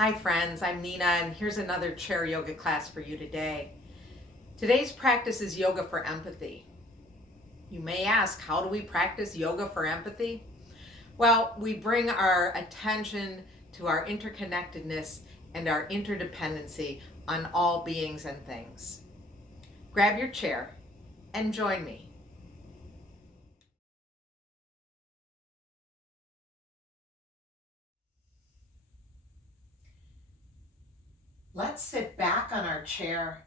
Hi friends, I'm Nina and here's another chair yoga class for you today. Today's practice is yoga for empathy. You may ask, how do we practice yoga for empathy? Well, we bring our attention to our interconnectedness and our interdependency on all beings and things. Grab your chair and join me. Let's sit back on our chair,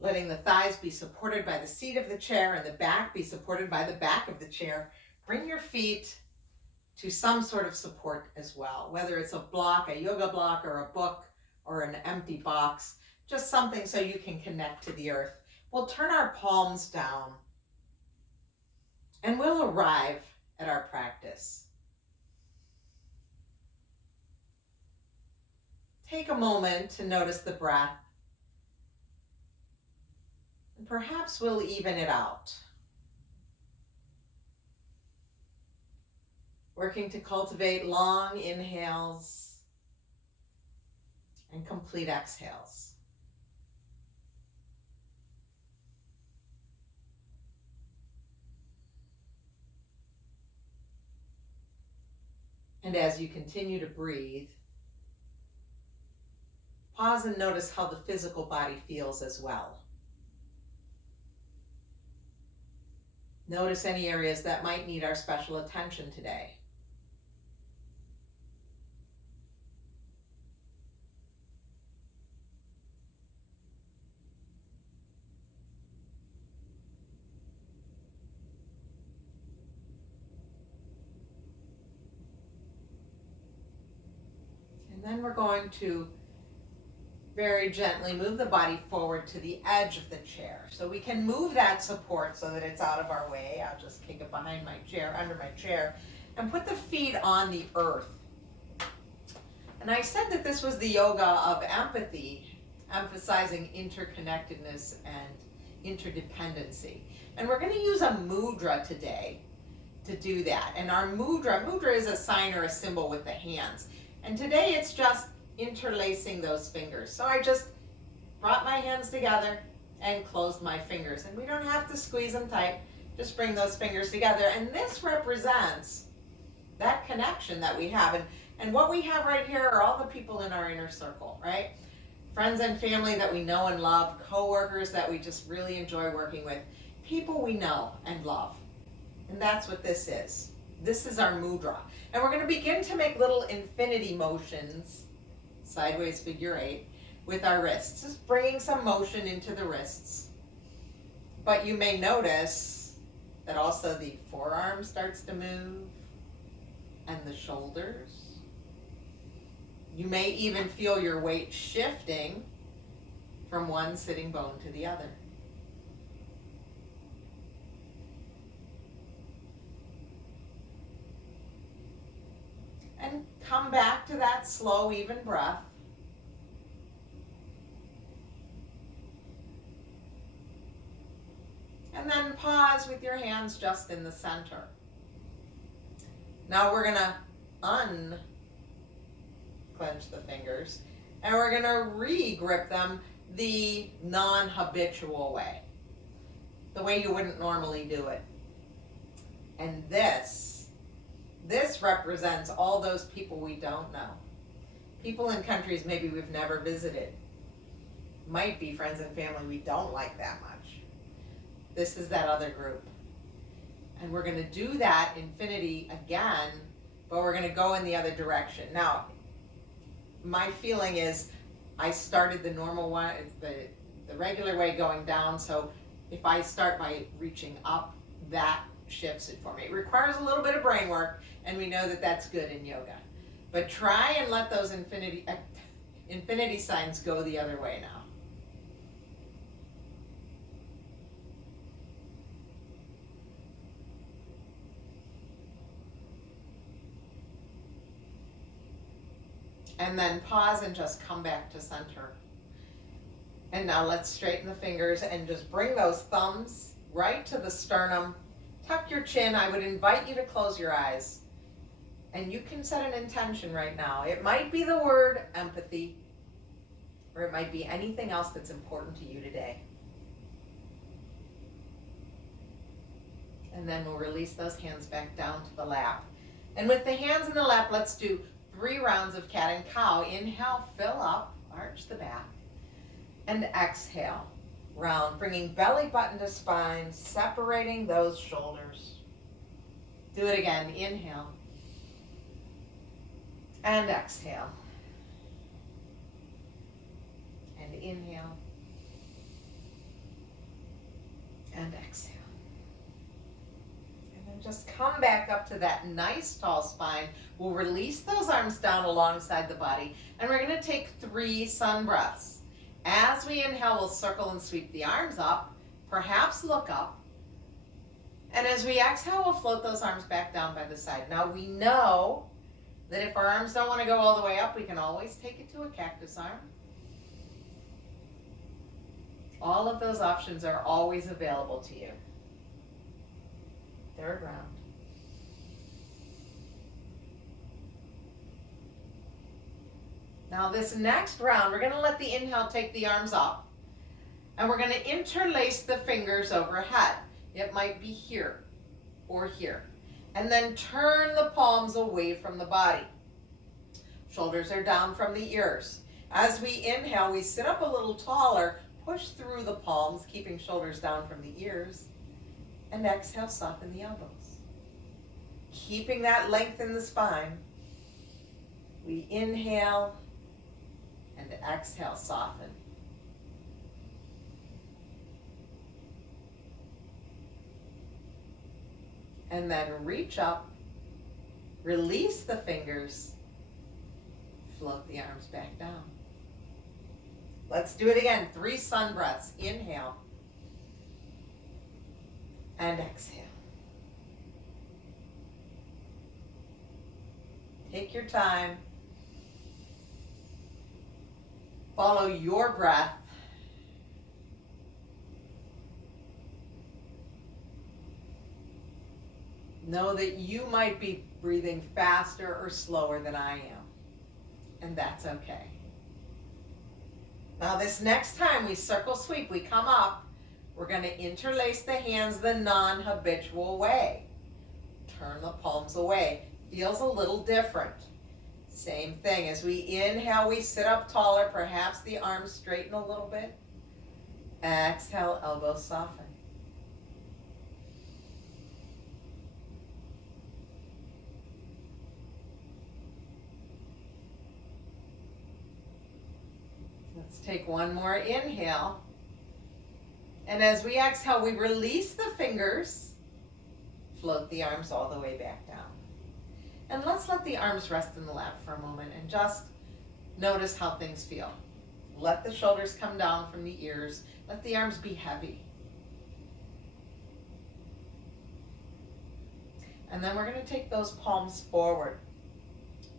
letting the thighs be supported by the seat of the chair and the back be supported by the back of the chair. Bring your feet to some sort of support as well, whether it's a block, a yoga block, or a book, or an empty box, just something so you can connect to the earth. We'll turn our palms down and we'll arrive at our practice. Take a moment to notice the breath, and perhaps we'll even it out. Working to cultivate long inhales and complete exhales. And as you continue to breathe, pause and notice how the physical body feels as well. Notice any areas that might need our special attention today. And then we're going to very gently move the body forward to the edge of the chair. So we can move that support so that it's out of our way. I'll just kick it behind my chair, under my chair, and put the feet on the earth. And I said that this was the yoga of empathy, emphasizing interconnectedness and interdependency. And we're going to use a mudra today to do that. And our mudra is a sign or a symbol with the hands. And today it's just interlacing those fingers. So I just brought my hands together and closed my fingers. And we don't have to squeeze them tight. Just bring those fingers together. And this represents that connection that we have. And what we have right here are all the people in our inner circle, right? Friends and family that we know and love, coworkers that we just really enjoy working with, people we know and love. And that's what this is. This is our mudra. And we're going to begin to make little infinity motions, sideways figure 8, with our wrists. Just bringing some motion into the wrists. But you may notice that also the forearm starts to move and the shoulders. You may even feel your weight shifting from one sitting bone to the other. And come back to that slow, even breath. And then pause with your hands just in the center. Now we're going to unclench the fingers and we're going to re-grip them the non-habitual way, the way you wouldn't normally do it. And this represents all those people we don't know. People in countries maybe we've never visited. Might be friends and family we don't like that much. This is that other group. And we're going to do that infinity again, but we're going to go in the other direction. Now, my feeling is I started the normal one, the regular way going down, so if I start by reaching up, that shifts it for me. It requires a little bit of brain work, and we know that that's good in yoga. But try and let those infinity signs go the other way now. And then pause and just come back to center. And now let's straighten the fingers and just bring those thumbs right to the sternum. Tuck your chin. I would invite you to close your eyes And you can set an intention right now. It might be the word empathy, or it might be anything else that's important to you today. And then we'll release those hands back down to the lap. And with the hands in the lap, let's do 3 rounds of cat and cow. Inhale, fill up, arch the back. And exhale, round, bringing belly button to spine, separating those shoulders. Do it again. Inhale. And exhale. And inhale. And exhale. And then just come back up to that nice tall spine. We'll release those arms down alongside the body. And we're going to take 3 sun breaths. As we inhale, we'll circle and sweep the arms up. Perhaps look up. And as we exhale, we'll float those arms back down by the side. Now we know that if our arms don't want to go all the way up, we can always take it to a cactus arm. All of those options are always available to you. 3rd round. Now this next round, we're going to let the inhale take the arms up, and we're going to interlace the fingers overhead. It might be here or here. And then turn the palms away from the body. Shoulders are down from the ears. As we inhale, we sit up a little taller, push through the palms, keeping shoulders down from the ears. And exhale, soften the elbows. Keeping that length in the spine. We inhale and exhale, soften. And then reach up, release the fingers, float the arms back down. Let's do it again. 3 sun breaths. Inhale and exhale. Take your time. Follow your breath. Know that you might be breathing faster or slower than I am, and that's okay. Now this next time we circle sweep, we come up, we're going to interlace the hands the non-habitual way. Turn the palms away. Feels a little different. Same thing. As we inhale, we sit up taller, perhaps the arms straighten a little bit. Exhale, elbows soften. Let's take one more inhale. And as we exhale, we release the fingers, float the arms all the way back down. And let's let the arms rest in the lap for a moment and just notice how things feel. Let the shoulders come down from the ears. Let the arms be heavy. And then we're going to take those palms forward.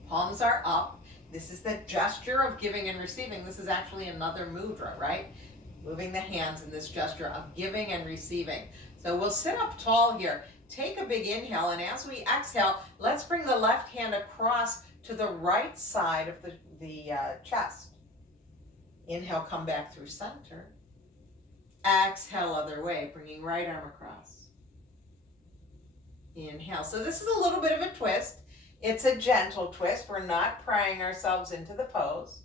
Palms are up. This is the gesture of giving and receiving. This is actually another mudra, right? Moving the hands in this gesture of giving and receiving. So we'll sit up tall here. Take a big inhale, and as we exhale, let's bring the left hand across to the right side of the chest. Inhale, come back through center. Exhale, other way, bringing right arm across. Inhale. So this is a little bit of a twist. It's a gentle twist. We're not prying ourselves into the pose.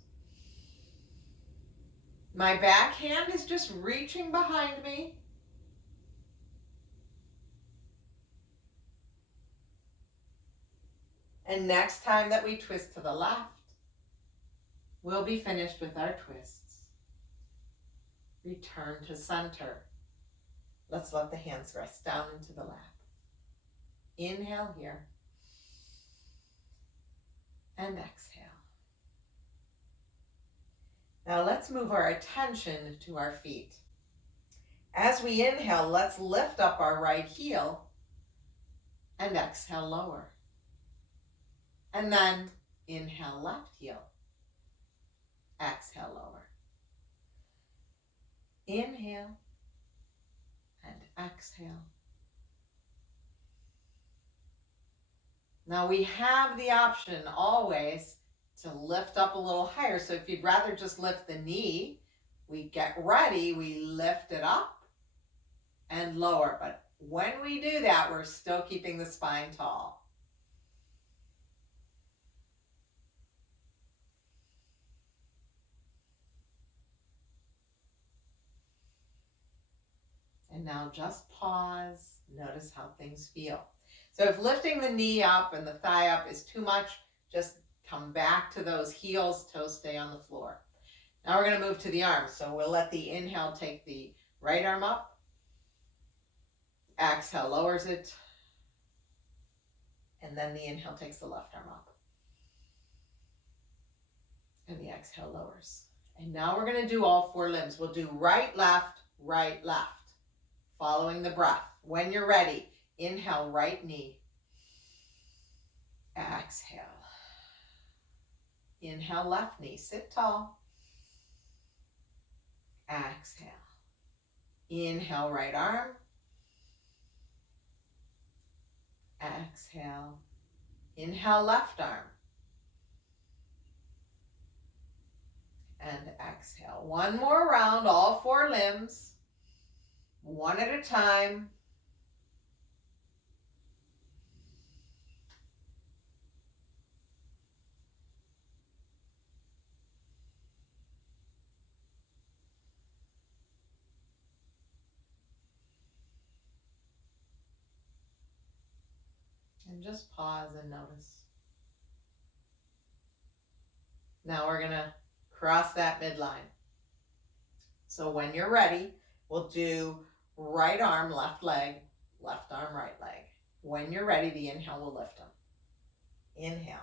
My back hand is just reaching behind me. And next time that we twist to the left, we'll be finished with our twists. Return to center. Let's let the hands rest down into the lap. Inhale here. And exhale. Now let's move our attention to our feet. As we inhale, let's lift up our right heel and exhale, lower. And then inhale, left heel. Exhale, lower. Inhale and exhale. Now we have the option always to lift up a little higher. So if you'd rather just lift the knee, we get ready, we lift it up and lower. But when we do that, we're still keeping the spine tall. And now just pause, notice how things feel. So if lifting the knee up and the thigh up is too much, just come back to those heels, toes stay on the floor. Now we're going to move to the arms. So we'll let the inhale take the right arm up. Exhale lowers it. And then the inhale takes the left arm up. And the exhale lowers. And now we're going to do all four limbs. We'll do right, left, following the breath. When you're ready, inhale, right knee. Exhale. Inhale, left knee. Sit tall. Exhale. Inhale, right arm. Exhale. Inhale, left arm. And exhale. One more round, all four limbs. One at a time. And just pause and notice. Now we're going to cross that midline. So when you're ready, we'll do right arm, left leg, left arm, right leg. When you're ready, the inhale will lift them. Inhale.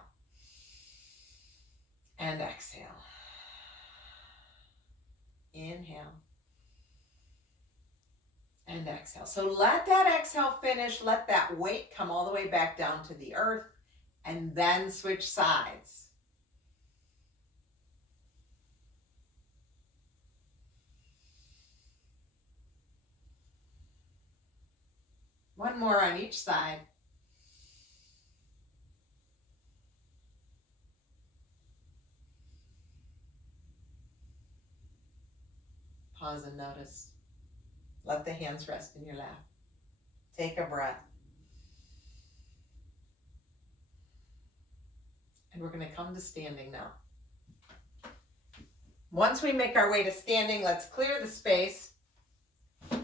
And exhale. Inhale. And exhale. So let that exhale finish. Let that weight come all the way back down to the earth. And then switch sides. One more on each side. Pause and notice. Let the hands rest in your lap. Take a breath. And we're going to come to standing now. Once we make our way to standing, let's clear the space.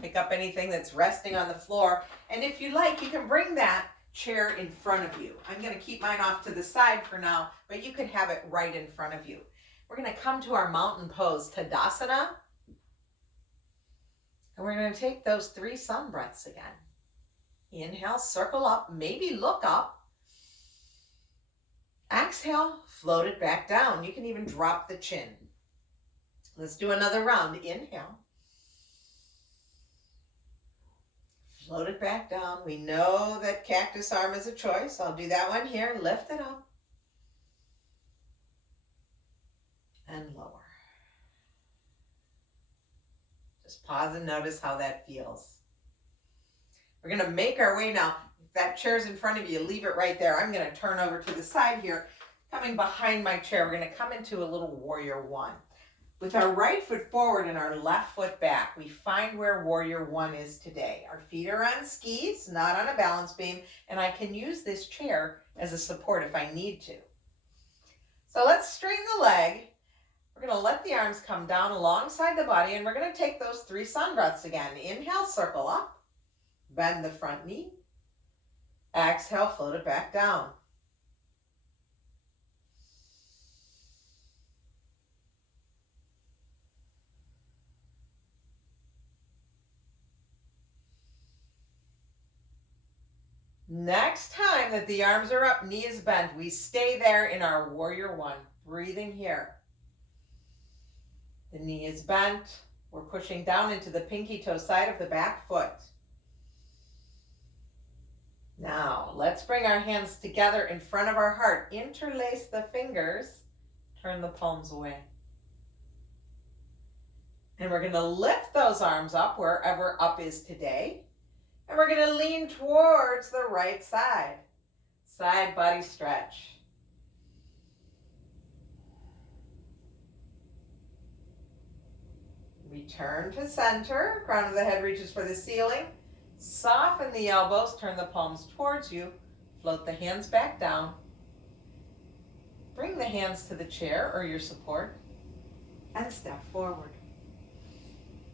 Pick up anything that's resting on the floor. And if you like, you can bring that chair in front of you. I'm going to keep mine off to the side for now, but you can have it right in front of you. We're going to come to our mountain pose, Tadasana. And we're going to take those 3 sun breaths again. Inhale, circle up, maybe look up. Exhale, float it back down. You can even drop the chin. Let's do another round. Inhale. Float it back down. We know that cactus arm is a choice. I'll do that one here. Lift it up. And lower. Just pause and notice how that feels. We're going to make our way now. If that chair's in front of you, leave it right there. I'm going to turn over to the side here. Coming behind my chair, we're going to come into a little warrior one. With our right foot forward and our left foot back, we find where warrior one is today. Our feet are on skis, not on a balance beam, and I can use this chair as a support if I need to. So let's straighten the leg. We're going to let the arms come down alongside the body, and we're going to take those 3 sun breaths again. Inhale, circle up, bend the front knee. Exhale, float it back down. Next time that the arms are up, knee is bent, we stay there in our warrior one, breathing here. The knee is bent. We're pushing down into the pinky toe side of the back foot. Now, let's bring our hands together in front of our heart. Interlace the fingers. Turn the palms away. And we're going to lift those arms up wherever up is today. And we're going to lean towards the right side. Side body stretch. Return to center. Crown of the head reaches for the ceiling. Soften the elbows. Turn the palms towards you. Float the hands back down. Bring the hands to the chair or your support and step forward.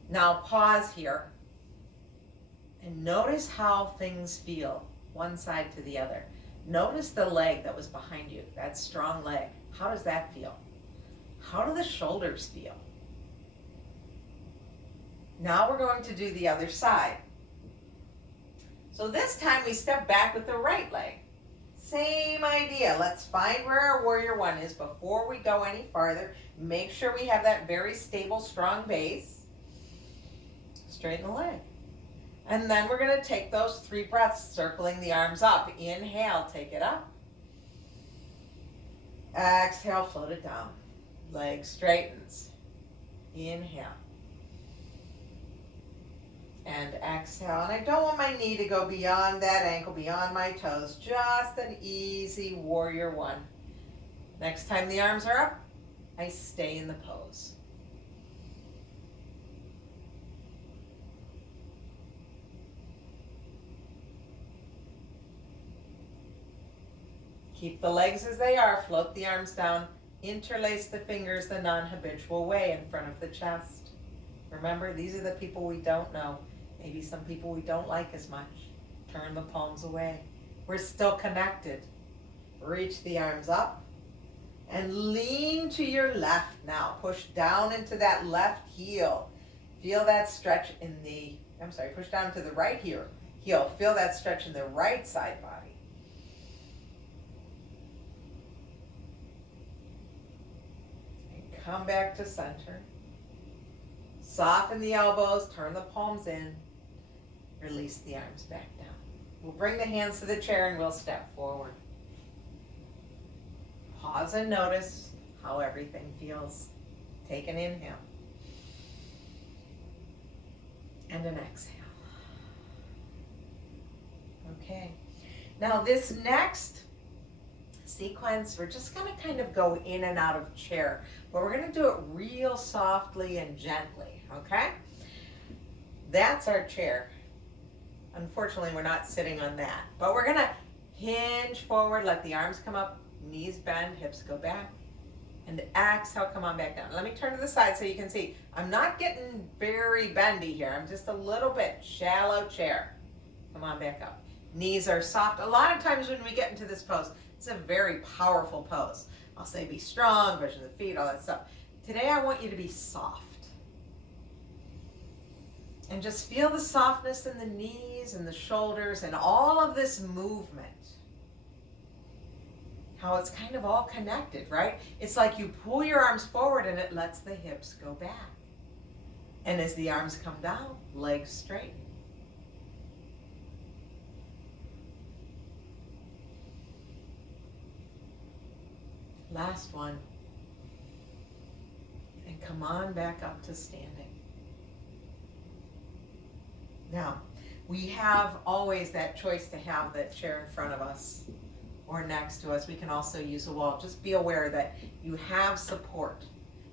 Now pause here and notice how things feel one side to the other. Notice the leg that was behind you, that strong leg. How does that feel? How do the shoulders feel? Now we're going to do the other side. So this time we step back with the right leg. Same idea. Let's find where our warrior one is before we go any farther. Make sure we have that very stable, strong base. Straighten the leg. And then we're going to take those 3 breaths, circling the arms up. Inhale, take it up. Exhale, float it down. Leg straightens. Inhale. And exhale. And I don't want my knee to go beyond that ankle, beyond my toes. Just an easy warrior one. Next time the arms are up, I stay in the pose. Keep the legs as they are. Float the arms down. Interlace the fingers the non-habitual way in front of the chest. Remember, these are the people we don't know. Maybe some people we don't like as much. Turn the palms away. We're still connected. Reach the arms up and lean to your left now. Push down into that left heel. Feel that stretch in the, push down to the right heel. Feel that stretch in the right side body. And come back to center. Soften the elbows, turn the palms in, release the arms back down. We'll bring the hands to the chair and we'll step forward. Pause and notice how everything feels. Take an inhale and an exhale. Okay, now this next sequence, we're just going to kind of go in and out of chair, but we're going to do it real softly and gently, okay? That's our chair. Unfortunately, we're not sitting on that, but we're going to hinge forward, let the arms come up, knees bend, hips go back, and exhale, come on back down. Let me turn to the side so you can see. I'm not getting very bendy here. I'm just a little bit shallow chair. Come on back up. Knees are soft. A lot of times when we get into this pose, it's a very powerful pose. I'll say be strong, pushing the feet, all that stuff. Today I want you to be soft. And just feel the softness in the knees and the shoulders and all of this movement. How it's kind of all connected, right? It's like you pull your arms forward and it lets the hips go back. And as the arms come down, legs straighten. Last one. And come on back up to standing. Now, we have always that choice to have that chair in front of us or next to us. We can also use a wall. Just be aware that you have support.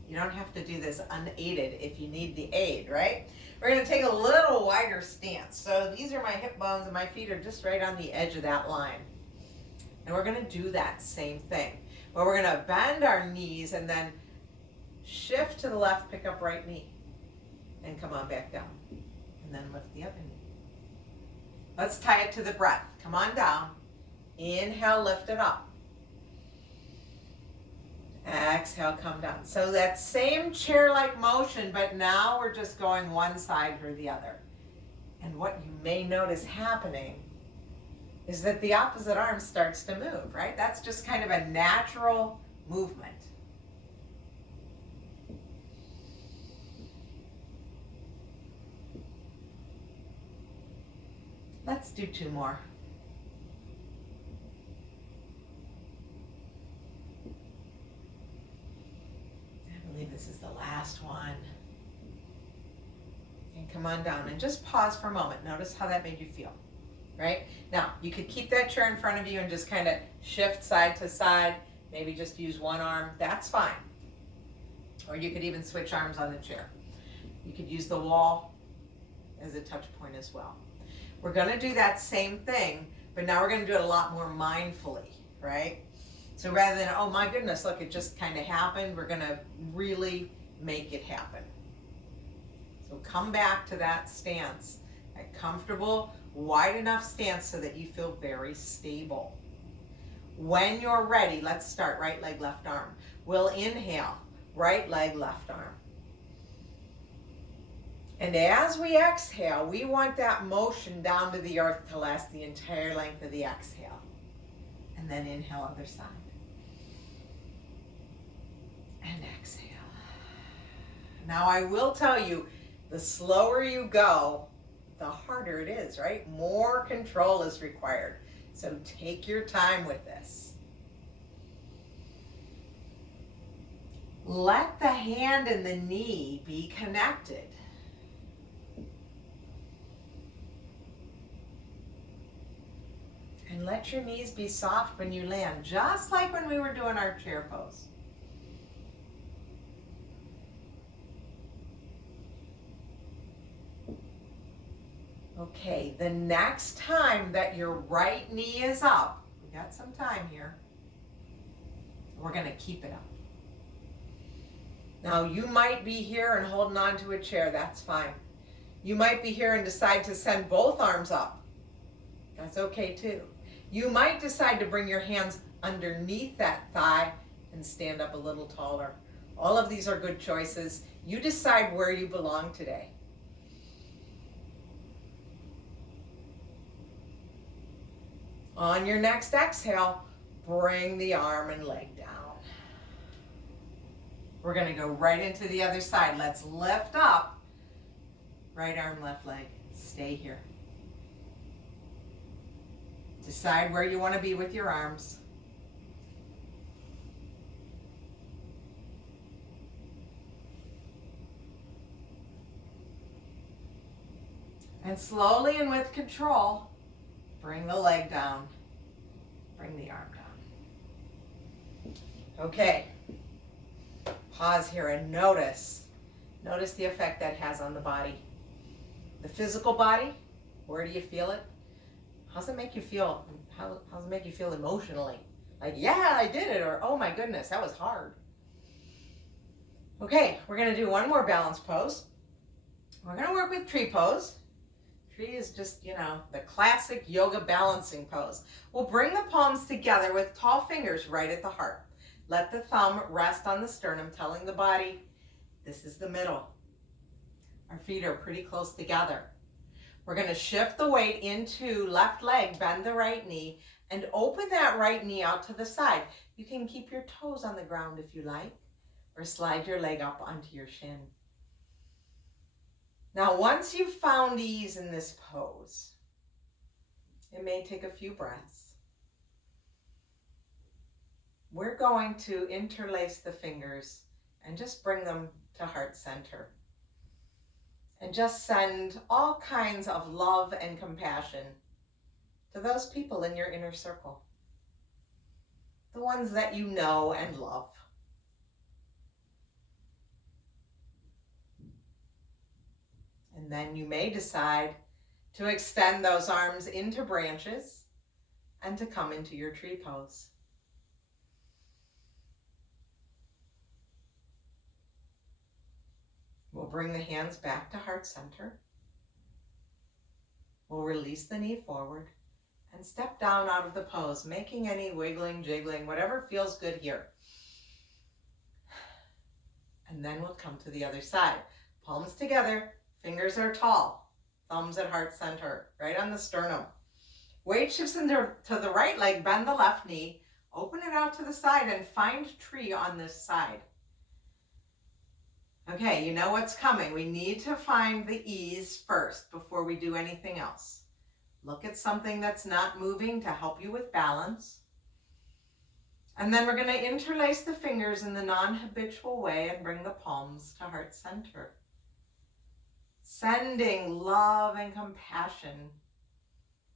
You don't have to do this unaided if you need the aid, right? We're going to take a little wider stance. So these are my hip bones and my feet are just right on the edge of that line. And we're going to do that same thing. But we're going to bend our knees and then shift to the left, pick up right knee, and come on back down. And then lift the other knee. Let's tie it to the breath. Come on down. Inhale, lift it up. Exhale, come down. So that same chair-like motion, but now we're just going one side or the other. And what you may notice happening is that the opposite arm starts to move, right? That's just kind of a natural movement. Let's do 2 more. I believe this is the last one. And come on down and just pause for a moment. Notice how that made you feel. right? Now, you could keep that chair in front of you and just kind of shift side to side, maybe just use one arm, that's fine. Or you could even switch arms on the chair. You could use the wall as a touch point as well. We're gonna do that same thing, but now we're gonna do it a lot more mindfully, right? So rather than, oh my goodness, look, it just kind of happened, we're gonna really make it happen. So come back to that stance, that comfortable, wide enough stance so that you feel very stable. When you're ready, let's start right leg, left arm. We'll inhale, right leg, left arm. And as we exhale, we want that motion down to the earth to last the entire length of the exhale. And then inhale other side. And exhale. Now I will tell you, the slower you go, the harder it is, right? More control is required. So take your time with this. Let the hand and the knee be connected. And let your knees be soft when you land, just like when we were doing our chair pose. Okay, the next time that your right knee is up, we got some time here, we're gonna keep it up. Now you might be here and holding on to a chair, that's fine. You might be here and decide to send both arms up. That's okay too. You might decide to bring your hands underneath that thigh and stand up a little taller. All of these are good choices. You decide where you belong today. On your next exhale, bring the arm and leg down. We're gonna go right into the other side. Let's lift up. Right arm, left leg. Stay here. Decide where you want to be with your arms. And slowly and with control, bring the leg down. Bring the arm down. Okay. Pause here and notice the effect that has on the body. The physical body, where do you feel it? How does it make you feel? How does it make you feel emotionally? Like, yeah, I did it, or oh my goodness, that was hard. Okay, we're gonna do one more balance pose. We're gonna work with tree pose. Tree is just, the classic yoga balancing pose. We'll bring the palms together with tall fingers right at the heart. Let the thumb rest on the sternum, telling the body, this is the middle. Our feet are pretty close together. We're going to shift the weight into left leg, bend the right knee, and open that right knee out to the side. You can keep your toes on the ground if you like, or slide your leg up onto your shin. Now, once you've found ease in this pose, it may take a few breaths. We're going to interlace the fingers and just bring them to heart center. And just send all kinds of love and compassion to those people in your inner circle. The ones that you know and love. And then you may decide to extend those arms into branches and to come into your tree pose. We'll bring the hands back to heart center. We'll release the knee forward and step down out of the pose, making any wiggling, jiggling, whatever feels good here. And then we'll come to the other side. Palms together, fingers are tall, thumbs at heart center, right on the sternum. Weight shifts into the right leg, bend the left knee, open it out to the side and find tree on this side. Okay, you know what's coming. We need to find the ease first before we do anything else. Look at something that's not moving to help you with balance. And then we're going to interlace the fingers in the non-habitual way and bring the palms to heart center. Sending love and compassion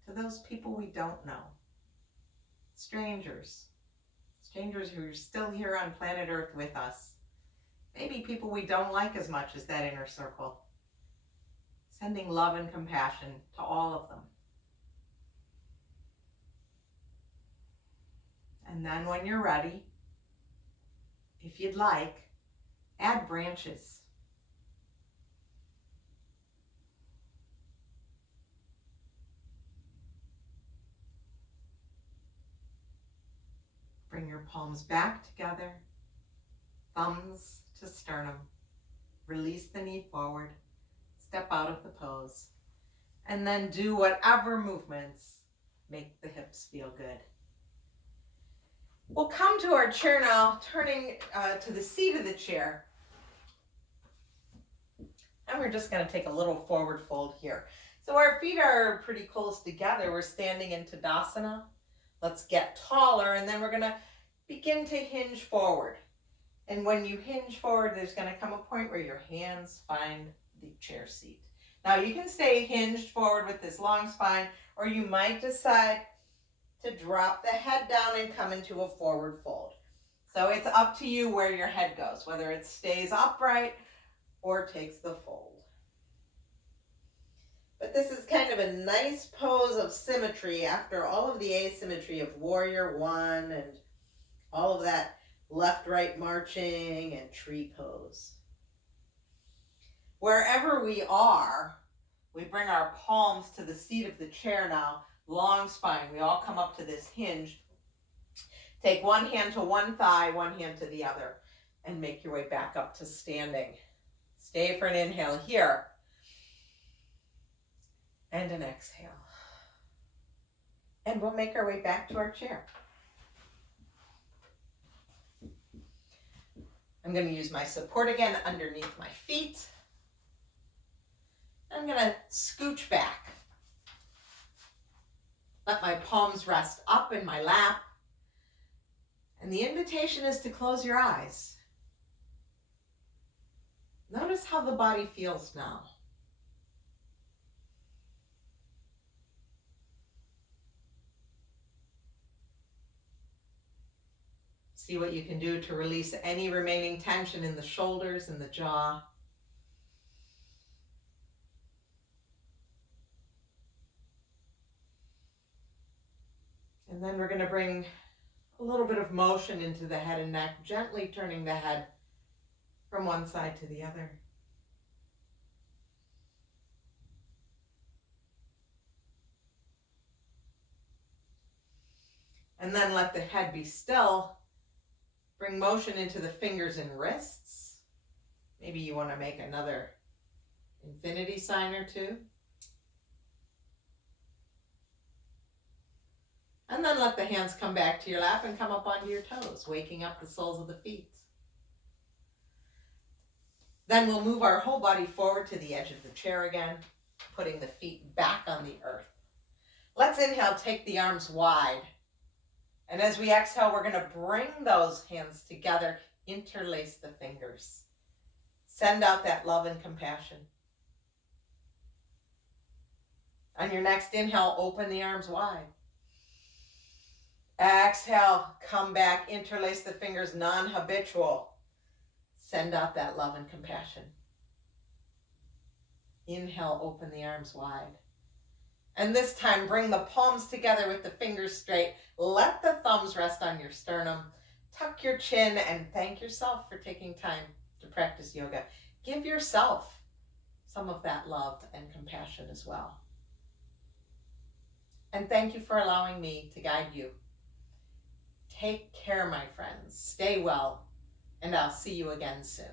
to those people we don't know. Strangers who are still here on planet Earth with us. Maybe people we don't like as much as that inner circle. Sending love and compassion to all of them. And then when you're ready, if you'd like, add branches. Bring your palms back together, thumbs to sternum. Release the knee forward, step out of the pose, and then do whatever movements make the hips feel good. We'll come to our chair now, turning to the seat of the chair. And we're just going to take a little forward fold here. So our feet are pretty close together. We're standing in Tadasana. Let's get taller, and then we're going to begin to hinge forward. And when you hinge forward, there's going to come a point where your hands find the chair seat. Now you can stay hinged forward with this long spine, or you might decide to drop the head down and come into a forward fold. So it's up to you where your head goes, whether it stays upright or takes the fold. But this is kind of a nice pose of symmetry after all of the asymmetry of warrior one and all of that left-right marching and tree pose. Wherever we are, we bring our palms to the seat of the chair now, long spine. We all come up to this hinge. Take one hand to one thigh, one hand to the other, and make your way back up to standing. Stay for an inhale here. And an exhale. And we'll make our way back to our chair. I'm going to use my support again underneath my feet. I'm going to scooch back. Let my palms rest up in my lap. And the invitation is to close your eyes. Notice how the body feels now. See what you can do to release any remaining tension in the shoulders and the jaw. And then we're going to bring a little bit of motion into the head and neck, gently turning the head from one side to the other. And then let the head be still. Bring motion into the fingers and wrists. Maybe you want to make another infinity sign or two. And then let the hands come back to your lap and come up onto your toes, waking up the soles of the feet. Then we'll move our whole body forward to the edge of the chair again, putting the feet back on the earth. Let's inhale, take the arms wide. And as we exhale, we're going to bring those hands together, interlace the fingers. Send out that love and compassion. On your next inhale, open the arms wide. Exhale, come back, interlace the fingers, non-habitual. Send out that love and compassion. Inhale, open the arms wide. And this time, bring the palms together with the fingers straight. Let the thumbs rest on your sternum. Tuck your chin and thank yourself for taking time to practice yoga. Give yourself some of that love and compassion as well. And thank you for allowing me to guide you. Take care, my friends. Stay well, and I'll see you again soon.